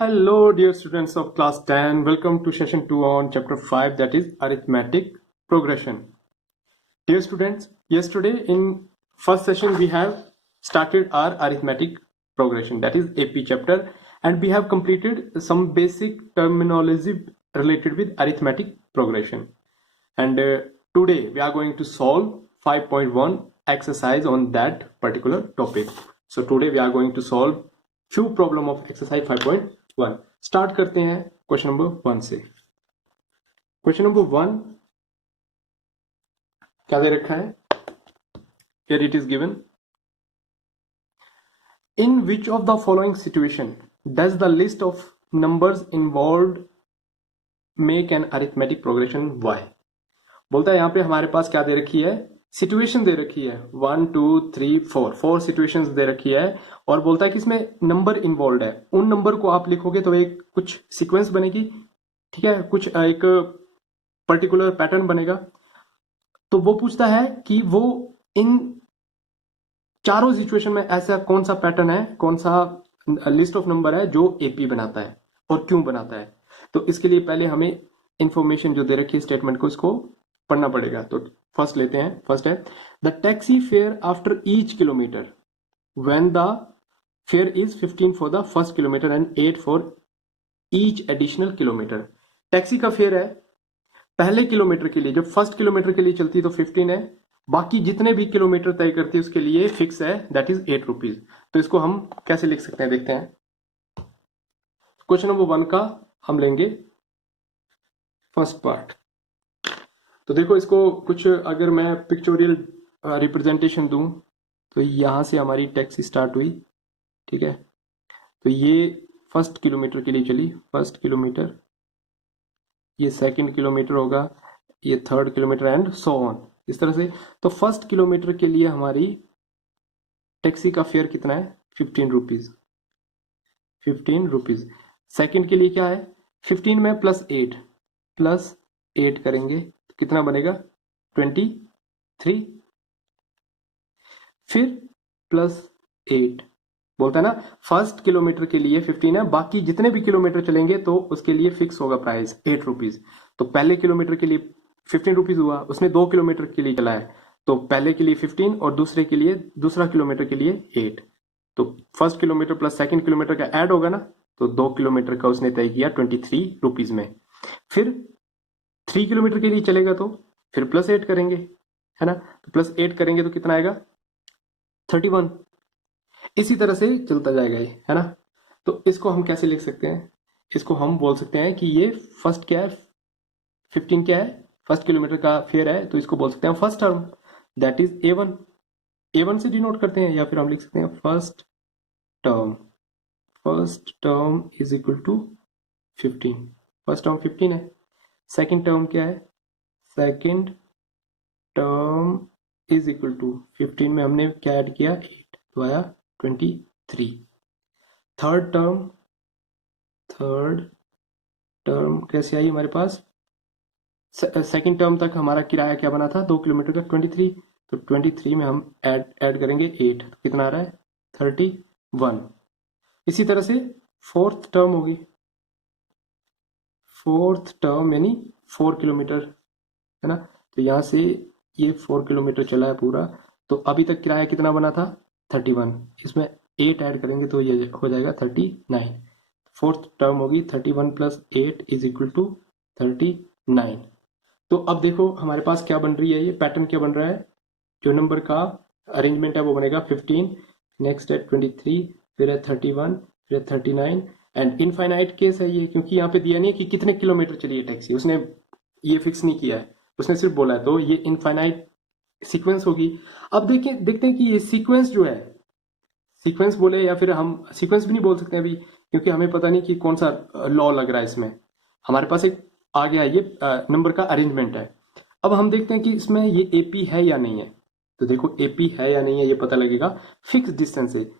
Hello, dear students of class 10. Welcome to session 2 on chapter 5, that is arithmetic progression. Dear students, yesterday in first session we have started our arithmetic progression, that is AP chapter, and we have completed some basic terminology related with arithmetic progression. And today we are going to solve 5.1 exercise on that particular topic. So today we are going to solve few problem of exercise 5.1. Start करते हैं question number 1 से. Question number 1 क्या दे रखा है? Here it is given. In which of the following situation does the list of numbers involved make an arithmetic progression y? बोलता है यहाँ पे हमारे पास क्या दे रखी है? सिचुएशन दे रखी है 1 2 3 4 4 सिचुएशंस दे रखी है और बोलता है कि इसमें नंबर इन्वॉल्व है. उन नंबर को आप लिखोगे तो एक कुछ सीक्वेंस बनेगी, ठीक है, कुछ एक पर्टिकुलर पैटर्न बनेगा. तो वो पूछता है कि वो इन चारों सिचुएशन में ऐसा कौन सा पैटर्न है, कौन सा लिस्ट ऑफ नंबर है जो एपी बनाता है और क्यों बनाता है. तो इसके लिए पहले हमें इंफॉर्मेशन जो दे रखी है स्टेटमेंट को इसको पढ़ना पड़ेगा. तो फर्स्ट लेते हैं. फर्स्ट है the taxi fare after each kilometre when the fair is 15 for the first kilometre and 8 for each additional kilometre. Taxi का फेयर है पहले किलोमीटर के लिए, जब फर्स्ट किलोमीटर के लिए चलती है तो 15 है, बाकी जितने भी किलोमीटर तय करती है उसके लिए फिक्स है, दैट इज 8 रुपीज. तो इसको हम कैसे लिख सकते हैं देखते हैं. क्वेश्चन नंबर 1 का हम लेंगे फर्स्ट पार्ट. तो देखो इसको कुछ अगर मैं पिक्चोरियल रिप्रेजेंटेशन दूं तो यहां से हमारी टैक्सी स्टार्ट हुई, ठीक है. तो ये फर्स्ट किलोमीटर के लिए चली, फर्स्ट किलोमीटर, ये सेकंड किलोमीटर होगा, ये third kilometre and so on, इस तरह से. तो फर्स्ट किलोमीटर के लिए हमारी टैक्सी का फेयर कितना है? 15 रुपीज. 15 रुपीज. सेकेंड के लिए क्या है? 15 में प्लस 8 करेंगे तो कितना बनेगा? 23. फिर प्लस 8. बोलता है ना फर्स्ट किलोमीटर के लिए 15 है, बाकी जितने भी किलोमीटर चलेंगे तो उसके लिए फिक्स होगा प्राइस 8 रुपीज. तो पहले किलोमीटर के लिए 15 रुपीज हुआ, उसने 2 किलोमीटर के लिए चला है तो पहले के लिए 15 और दूसरा किलोमीटर के लिए 8. तो first kilometre plus second kilometre का ऐड होगा ना, तो 2 किलोमीटर का उसने तय किया 23 रुपीज में. फिर 3 किलोमीटर के लिए चलेगा तो फिर प्लस 8 करेंगे, है ना. तो प्लस 8 करेंगे तो कितना आएगा? 31. इसी तरह से चलता जाएगा ये, है ना. तो इसको हम कैसे लिख सकते हैं? इसको हम बोल सकते हैं कि ये फर्स्ट क्या है, 15 क्या है, फर्स्ट किलोमीटर का फेयर है, तो इसको बोल सकते हैं first term, that is A1. A1 से डिनोट करते हैं, या फिर हम लिख सकते हैं first term is equal to 15. First term 15 है. सेकेंड टर्म क्या है? Second term is equal to 15 में हमने क्या ऐड किया? 8, तो आया 23. थर्ड टर्म कैसे आई हमारे पास? सेकेंड टर्म तक हमारा किराया क्या बना था? 2 किलोमीटर का 23. तो 23 में हम ऐड करेंगे 8, तो कितना आ रहा है? 31. इसी तरह से फोर्थ टर्म होगी. फोर्थ टर्म यानी 4 किलोमीटर, है ना. तो यहां से ये 4 किलोमीटर चला है पूरा, तो अभी तक किराया कितना बना था? 31. इसमें 8 ऐड करेंगे तो ये हो जाएगा 39. फोर्थ टर्म होगी 31 प्लस 8 इज इक्वल टू 39. तो अब देखो हमारे पास क्या बन रही है, ये पैटर्न क्या बन रहा है, जो नंबर का अरेंजमेंट है वो बनेगा 15, नेक्स्ट है 23, फिर है 31, फिर है 39 एंड इनफाइनाइट केस है ये, क्योंकि यहाँ पे दिया नहीं है कि कितने किलोमीटर चली है टैक्सी, उसने ये फिक्स नहीं किया है, उसने सिर्फ बोला है, तो ये इनफाइनाइट सीक्वेंस होगी. अब देखते हैं कि ये सीक्वेंस जो है, सीक्वेंस बोले या फिर हम सीक्वेंस भी नहीं बोल सकते अभी, क्योंकि हमें पता नहीं कि कौन सा लॉ लग रहा है इसमें. हमारे पास एक आ गया ये नंबर का अरेंजमेंट है. अब हम देखते हैं कि इसमें ये एपी है या नहीं है. तो देखो एपी है या नहीं है ये पता लगेगा फिक्स डिस्टेंस से.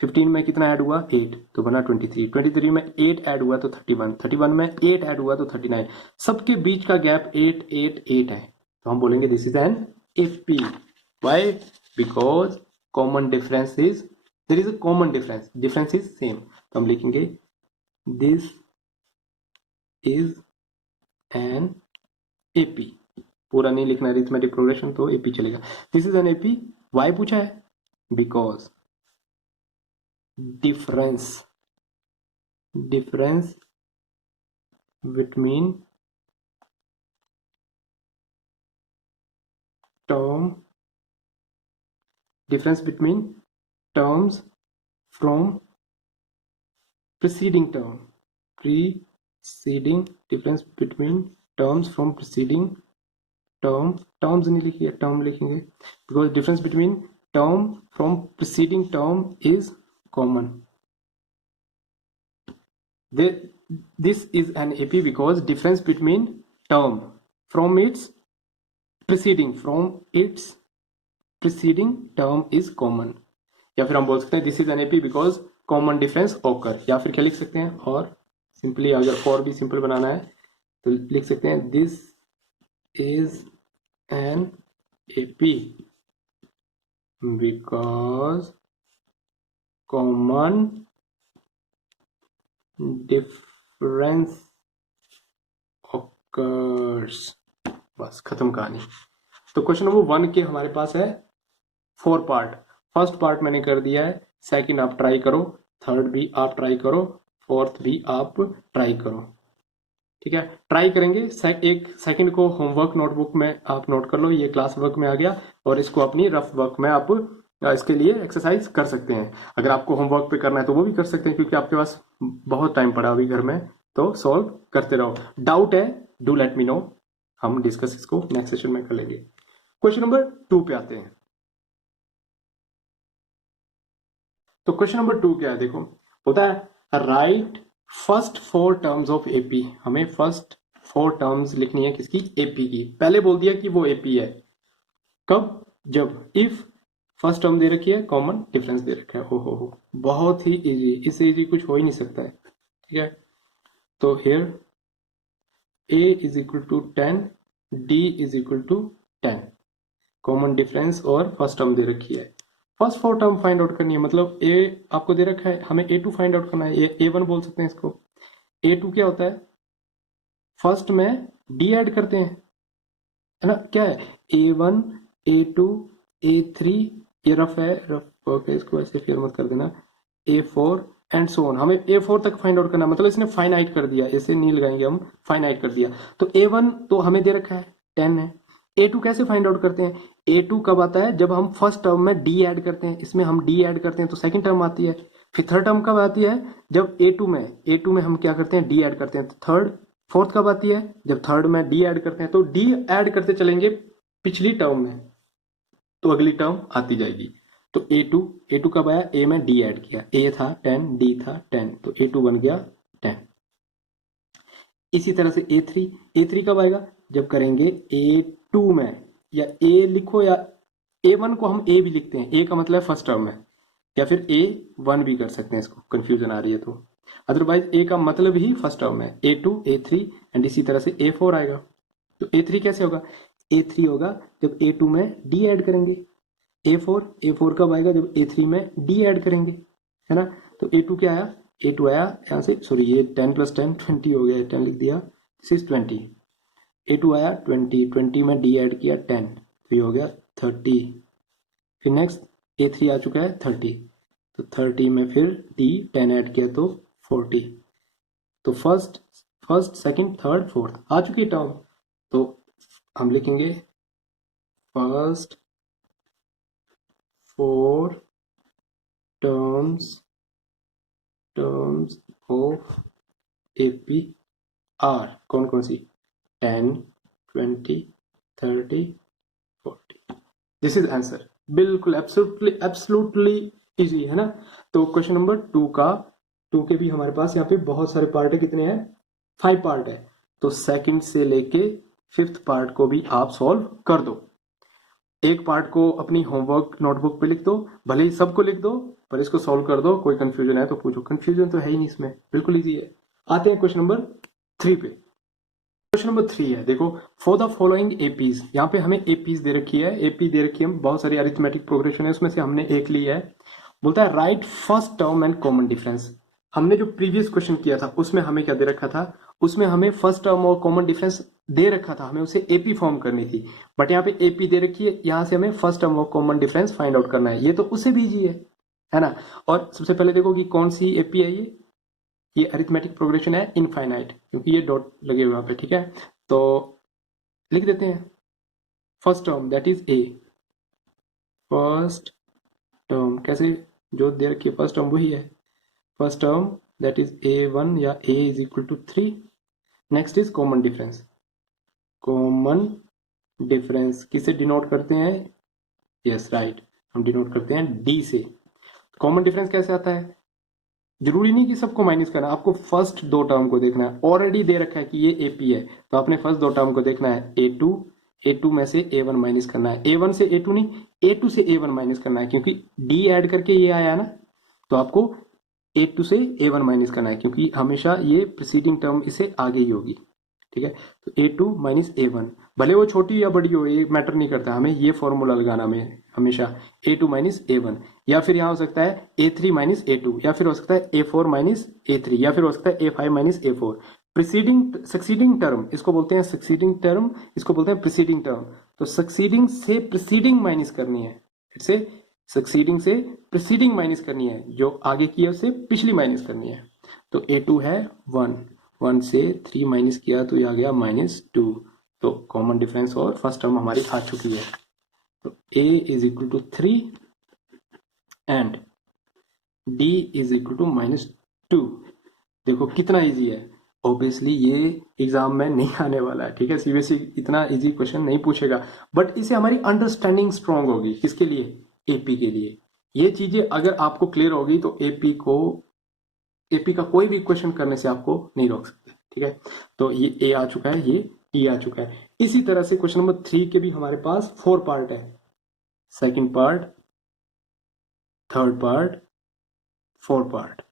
15 में कितना ऐड हुआ? 8, तो बना 23. 23 में 8 ऐड हुआ तो 31. 31 में 8 ऐड हुआ तो 39. सबके बीच का गैप 8 8 8 है, तो हम बोलेंगे this is an AP. Why? Because common difference is, there is a common difference, difference is same. तो हम लिखेंगे दिस इज एन एपी, पूरा नहीं लिखना अरिथमेटिक प्रोग्रेशन, तो एपी चलेगा। This is an AP, why पूछा है, because difference between terms from preceding term, terms नहीं लिखिए, term लिखेंगे, because difference between term from preceding term is common. This is an AP because difference between term from its preceding term is common. या फिर हम बोल सकते हैं this is an AP because common difference ओकर, या फिर क्या लिख सकते हैं, और सिंपली अगर और भी सिंपल बनाना है तो लिख सकते हैं this is an AP because common difference occurs. बस खत्म कहानी। तो क्वेश्चन नंबर 1 के हमारे पास है 4 पार्ट। फर्स्ट पार्ट मैंने कर दिया है, सेकंड आप ट्राई करो, थर्ड भी आप ट्राई करो, फोर्थ भी आप ट्राई करो, ठीक है। ट्राई करेंगे, एक सेकंड को होमवर्क नोटबुक में आप नोट कर लो, ये क्लास वर्क में आ गया, और इसको अपनी रफ वर्क में आप इसके लिए एक्सरसाइज कर सकते हैं। अगर आपको होमवर्क पे करना है तो वो भी कर सकते हैं, क्योंकि आपके पास बहुत टाइम पड़ा अभी घर में, तो सॉल्व करते रहो। डाउट है डू लेट मी नो, हम डिस्कस इसको नेक्स्ट सेशन में कर लेंगे। क्वेश्चन नंबर 2 पे आते हैं। तो क्वेश्चन नंबर 2 क्या है, देखो होता है right first 4 terms of AP. हमें फर्स्ट 4 टर्म्स लिखनी है किसकी, एपी की। पहले बोल दिया कि वो एपी है, कब, जब इफ फर्स्ट टर्म दे रखी है, कॉमन डिफरेंस दे रखा है। हो बहुत ही इजी, इससे इजी कुछ हो ही नहीं सकता है, ठीक है। तो here a is equal to 10, d is equal to 10, common difference और फर्स्ट टर्म दे रखी है। फर्स्ट 4 टर्म फाइंड आउट करनी है, मतलब a आपको दे रखा है, हमें a2 फाइंड आउट करना है, a1 बोल सकते हैं इसको। a2 क्या होता है, फर्स्ट में d ऐड करते हैं, है ना, क्या है a1 a2 a3, ये रफ है, रफ ओके, इसको ऐसे फेयर मत कर देना, a4 एंड सो ऑन। हमें a4 तक फाइंड आउट करना, मतलब इसने फाइनाइट कर दिया, ऐसे नहीं लगाएंगे हम, फाइनाइट कर दिया। तो a1 तो हमें दे रखा है 10 है। a2 कैसे फाइंड आउट करते हैं, a2 कब आता है, जब हम फर्स्ट टर्म में d ऐड करते हैं, इसमें हम d ऐड करते हैं तो सेकंड टर्म आती है। फिर थर्ड टर्म कब आती है, जब a2 में हम क्या करते हैं, d ऐड करते हैं, तो थर्ड। फोर्थ कब आती है, जब थर्ड में d ऐड करते हैं, तो d ऐड करते चलेंगे पिछली टर्म में, तो अगली टर्म आती जाएगी। तो a2 कब आया, a में d ऐड किया, a था 10 d था 10, तो a2 बन गया 10। इसी तरह से a3 कब आएगा, जब करेंगे a2 में, या a लिखो या a1 को हम a भी लिखते हैं, a का मतलब है फर्स्ट टर्म में, या फिर a1 भी कर सकते हैं, इसको कंफ्यूजन आ रही है तो। अदरवाइज a का मतलब ही फर्स्ट टर्म है, a2 a3 एंड इसी तरह से a4 आएगा। तो a3 कैसे होगा, a3 होगा जब a2 में d ऐड करेंगे। a4 कब आएगा, जब a3 में d ऐड करेंगे, है ना। तो a2 क्या आया, a2 आया यहाँ से, सॉरी ये 10 + 10 20 हो गया, 10 लिख दिया, 6 20। a2 आया 20 में d ऐड किया 10, तो ये हो गया 30। फिर नेक्स्ट a3 आ चुका है 30, तो 30 में फिर d 10 ऐड किया तो 40। तो फर्स्ट सेकंड थर्ड फोर्थ आ चुकी टर्म, तो हम लिखेंगे first 4 terms of AP are, कौन कौन सी, 10 20 30 40। दिस इज आंसर, बिल्कुल एब्सोल्युटली इजी है ना। तो क्वेश्चन नंबर 2 के भी हमारे पास यहाँ पे बहुत सारे पार्ट है, कितने हैं, 5 पार्ट है। तो सेकंड से लेके 5th पार्ट को भी आप सॉल्व कर दो। एक पार्ट को अपनी होमवर्क नोटबुक पे लिख दो, भले ही सबको लिख दो, पर इसको सॉल्व कर दो। कोई कंफ्यूजन है तो पूछो, कंफ्यूजन तो है ही नहीं इसमें, बिल्कुल इजी है। आते हैं क्वेश्चन नंबर 3 पे। क्वेश्चन नंबर 3 है, देखो फॉर द फॉलोइंग एपीज, यहाँ पे हमें एपीज दे रखी है, एपी दे रखी है, बहुत सारी अरिथमेटिक प्रोग्रेशन है, उसमें से हमने एक ली है। बोलता है right first term and common difference. हमने जो प्रीवियस क्वेश्चन किया था उसमें हमें क्या दे रखा था, उसमें हमें फर्स्ट टर्म और कॉमन डिफरेंस दे रखा था, हमें उसे एपी फॉर्म करनी थी। बट यहाँ पे एपी दे रखी है, यहाँ से हमें फर्स्ट टर्म और कॉमन डिफरेंस फाइंड आउट करना है। ये तो उससे भी इजी है ना। और सबसे पहले देखो कि कौन सी एपी है ये अरिथमेटिक प्रोग्रेशन है इनफाइनाइट, क्योंकि ये डॉट लगे हुए यहाँ पे, ठीक है। तो लिख देते हैं first term that is a, first term कैसे, जो दे रखी है फर्स्ट टर्म वही है, first term that is a1 या a is equal to 3। Next is common difference, common difference किसे डिनोट करते हैं, यस राइट, हम डिनोट करते हैं d से। कॉमन डिफरेंस कैसे आता है, जरूरी नहीं कि सबको माइनस करना, आपको फर्स्ट दो टर्म को देखना है। ऑलरेडी दे रखा है कि ये एपी है, तो आपने फर्स्ट दो टर्म को देखना है, ए टू में से ए1 माइनस करना है, ए1 से ए टू नहीं, ए टू से ए1 माइनस करना है, क्योंकि डी ऐड करके ये आया ना, तो आपको ए टू से ए1 माइनस करना है, क्योंकि हमेशा ये प्रीसीडिंग टर्म इससे आगे ही होगी, ठीक है। तो ए टू माइनस ए1, भले वो छोटी या बड़ी हो ये मैटर नहीं करता, हमें ये फॉर्मूला लगाना में हमेशा ए टू माइनस ए1, या फिर यहाँ हो सकता है ए थ्री माइनस ए टू, या फिर हो सकता है ए फोर माइनस ए थ्री, या फिर हो सकता है ए फाइव माइनस ए फोर। प्रीसीडिंग सक्सीडिंग टर्म इसको बोलते हैं, सक्सीडिंग टर्म इसको बोलते हैं प्रीसीडिंग टर्म। तो सक्सीडिंग से प्रीसीडिंग माइनस करनी है, फिर से सक्सीडिंग से प्रीसीडिंग माइनस करनी है, जो आगे की है उससे पिछली माइनस करनी है। तो ए टू है 1, 1 से 3 माइनस किया तो ये आ गया -2। तो कॉमन डिफरेंस और फर्स्ट टर्म हमारी आ चुकी है। तो a is equal to 3 and d is equal to -2। देखो कितना इजी है। ऑब्वियसली ये एग्जाम में नहीं आने वाला है, ठीक है, सीबीएसई इतना इजी क्वेश्चन नहीं पूछेगा, बट इसे हमारी अंडरस्टैंडिंग स्ट्रांग होगी, किसके लिए, एपी के लिए। ये चीजें अगर आपको क्लियर होगी तो एपी का कोई भी क्वेश्चन करने से आपको नहीं रोक सकते, ठीक है। तो ये ए आ चुका है, ये टी आ चुका है। इसी तरह से क्वेश्चन नंबर 3 के भी हमारे पास 4 पार्ट है, second part, third part, fourth part,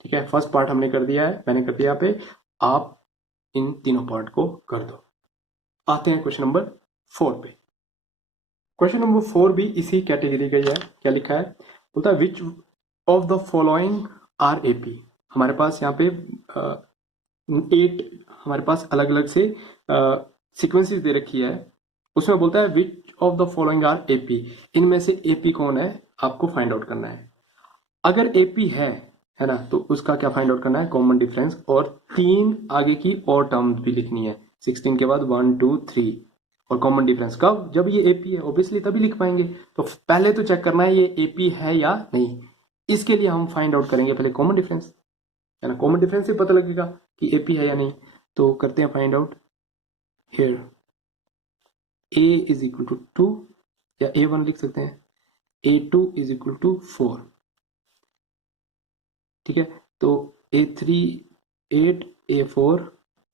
ठीक है। फर्स्ट पार्ट हमने कर दिया है, मैंने कर दिया पे, आप इन तीनों पार्ट को कर दो। आते हैं क्वेश्चन नंबर 4 पे। क्वेश्चन नंबर 4 भी इसी कैटेगरी का ही है। क्या लिखा है, बोलता है which of the following are AP. हमारे पास यहाँ पे 8 हमारे पास अलग अलग से सीक्वेंसेस दे रखी है, उसमें बोलता है which of the following are AP, इनमें से एपी कौन है आपको फाइंड आउट करना है। अगर एपी है ना, तो उसका क्या फाइंड आउट करना है, कॉमन डिफरेंस, और 3 आगे की और टर्म्स भी लिखनी है, 16 के बाद 1 2 3, और कॉमन डिफरेंस कब, जब ये एपी है, ऑब्वियसली तभी लिख पाएंगे। तो पहले तो चेक करना है ये एपी है या नहीं, इसके लिए हम फाइंड आउट करेंगे पहले कॉमन डिफरेंस, है ना। कॉमन डिफरेंस से पता लगेगा कि एपी है या नहीं। तो करते हैं find out. Here a is equal to 2, या a1 लिख सकते हैं, a2 इज इक्वल टू 4, ठीक है। तो a3 8, a4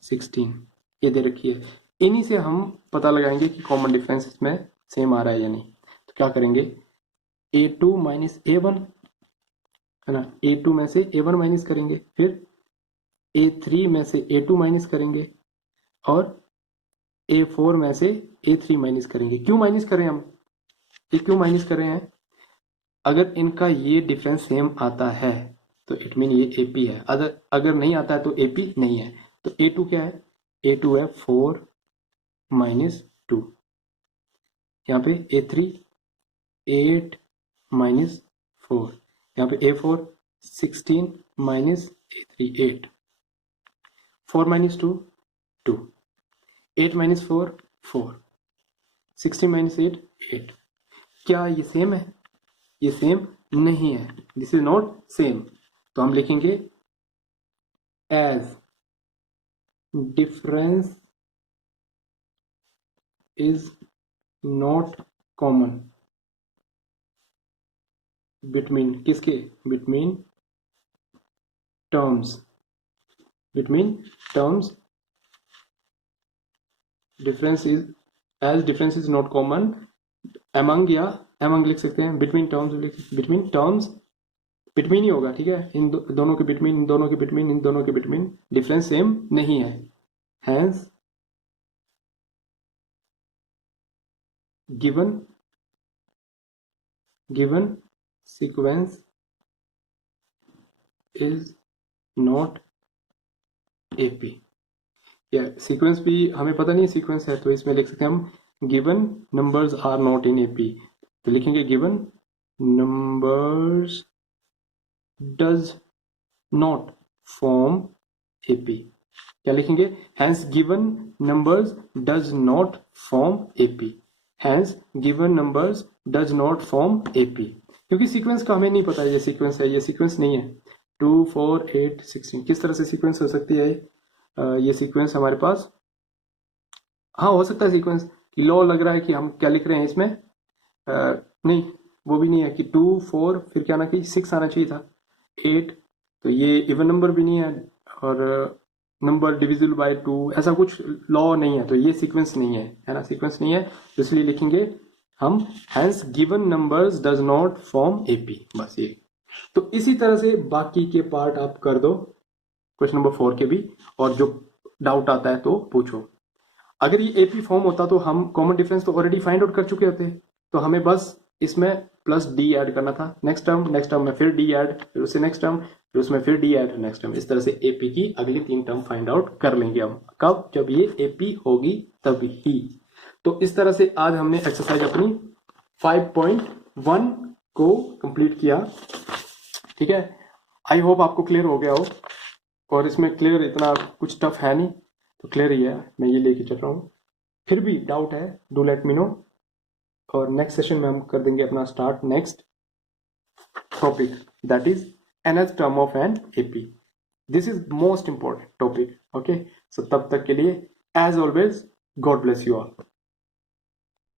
16 ये दे रखी है। इन्हीं से हम पता लगाएंगे कि कॉमन डिफरेंस इसमें सेम आ रहा है या नहीं। तो क्या करेंगे, a2 माइनस a1, है ना, a2 में से a1 माइनस करेंगे, फिर a3 में से a2 माइनस करेंगे, और a4 में से a3 माइनस करेंगे। क्यों माइनस करें हम, ये क्यों माइनस कर रहे हैं, अगर इनका ये डिफरेंस सेम आता है तो इट मीन ये एपी है, अगर नहीं आता है तो एपी नहीं है। तो a2 क्या है, a2 है 4 माइनस 2, यहाँ पे a3 8 माइनस 4, यहाँ पे a4 16 minus a3 8, 4 minus 2 2, 8 minus 4 4, 16 minus 8 8। क्या ये सेम है, ये सेम नहीं है, दिस इज नॉट सेम। तो हम लिखेंगे as difference is not common between, किसके, between terms, between terms, difference is, as difference is not common among, या एमंग लिख सकते हैं, between terms, between terms, between ही होगा, ठीक है, इन दोनों के बिटवीन, इन दोनों के बिटवीन, इन दोनों के बिटवीन डिफरेंस सेम नहीं है, hence given sequence is not AP। या सीक्वेंस भी हमें पता नहीं सीक्वेंस है, तो इसमें लिख सकते हैं हम given numbers are not in AP। तो लिखेंगे given numbers does not form AP। क्या लिखेंगे? Hence given numbers does not form AP। Hence given numbers does not form AP, क्योंकि सीक्वेंस का हमें नहीं पता है ये सीक्वेंस है, ये सीक्वेंस नहीं है। 2 4 8 16 किस तरह से सीक्वेंस हो सकती है? ये सीक्वेंस हमारे पास, हाँ हो सकता है सीक्वेंस कि लॉ लग रहा है कि हम क्या लिख रहे हैं इसमें, नहीं वो भी नहीं है कि 2 4 फिर क्या आना चाहिए, 6 आना चाहिए था, 8, तो ये इवन नंबर भी नहीं है, और नंबर डिविजिबल बाय 2 ऐसा कुछ लॉ नहीं है, तो ये सीक्वेंस नहीं है ना, सीक्वेंस नहीं है, तो इसलिए लिखेंगे हम hence given numbers does not form AP, बस ये। तो इसी तरह से बाकी के पार्ट आप कर दो क्वेश्चन नंबर 4 के भी, और जो डाउट आता है तो पूछो। अगर ये AP फॉर्म होता तो हम कॉमन डिफरेंस तो ऑलरेडी फाइंड आउट कर चुके होते, तो हमें बस इसमें प्लस D ऐड करना था, नेक्स्ट टर्म में फिर D ऐड, फिर उससे नेक्स्ट टर्म, फिर उसमें फिर D ऐड, नेक्स्ट टर्म, इस तरह से AP की अगली 3 टर्म फाइंड आउट कर लेंगे हम। कब? जब ये AP होगी तभी। तो इस तरह से आज हमने एक्सरसाइज अपनी 5.1 को कंप्लीट किया। ठीक है, आई होप आपको क्लियर हो गया हो, और इसमें क्लियर इतना कुछ टफ है नहीं, तो क्लियर ही है, मैं ये लेके चल रहा हूँ। फिर भी डाउट है डू लेट मी नो, और नेक्स्ट सेशन में हम कर देंगे अपना start next topic, that is nth term of an AP। This is most important topic. Okay, so तब तक के लिए as always God bless you all.